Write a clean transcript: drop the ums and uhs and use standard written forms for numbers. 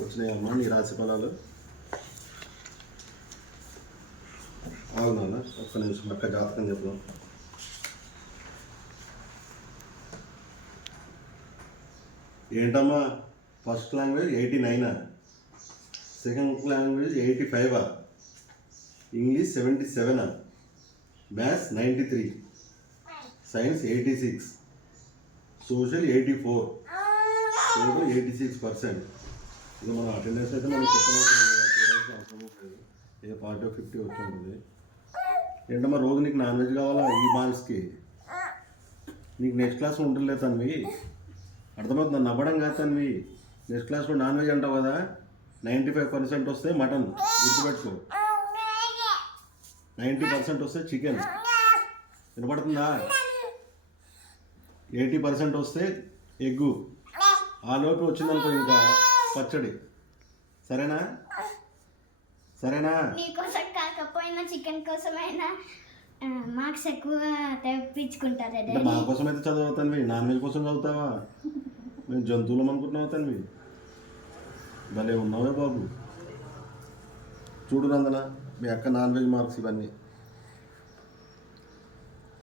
వచ్చినాయమ్మా నీ రాశి ఫలాలు? అవునా, ఒక్క నిమిషం అక్క జాతకం చెప్పు. ఏంటమ్మా, first language 89, second language 85, English 77, maths 93, science 86, social 84, total 86%. ఇది మన అటెండెన్స్ అయితే మనం చెప్పనవసరం లేదు, ఏ 40 or 50 వచ్చి ఉంటుంది. ఏంటమ్మా రోజు నీకు నాన్ వెజ్ కావాలా ఈ మార్క్స్కి? నీకు నెక్స్ట్ క్లాస్ ఉంటుందిలే తన్వి, అర్థమవుతుంది. నన్ను నవ్వడం కాదు తన్వి. నెక్స్ట్ క్లాస్లో నాన్ వెజ్ అంటావు కదా, 95% వస్తే మటన్, గుర్తుపెట్టుకో. 90% వస్తే చికెన్, వినపడుతుందా? 80% వస్తే ఎగ్గు, ఆ లోపు వచ్చిందనుకో ఇంకా పచ్చడి. సరేనా? సరేనా? మీకోసం కాకపోయినా చికెన్ కోసమైనా మార్క్స్ ఎక్కువ తెప్పించుకుంటారా? మా కోసం అయితే చదువుతాను, నాన్ వెజ్ కోసం చదువుతావా? నేను జంతువులం అనుకుంటున్నావు తన్వి. భలే ఉన్నావే బాబు. చూడు నందన, మీ అక్క నాన్ వెజ్ మార్క్స్ ఇవన్నీ.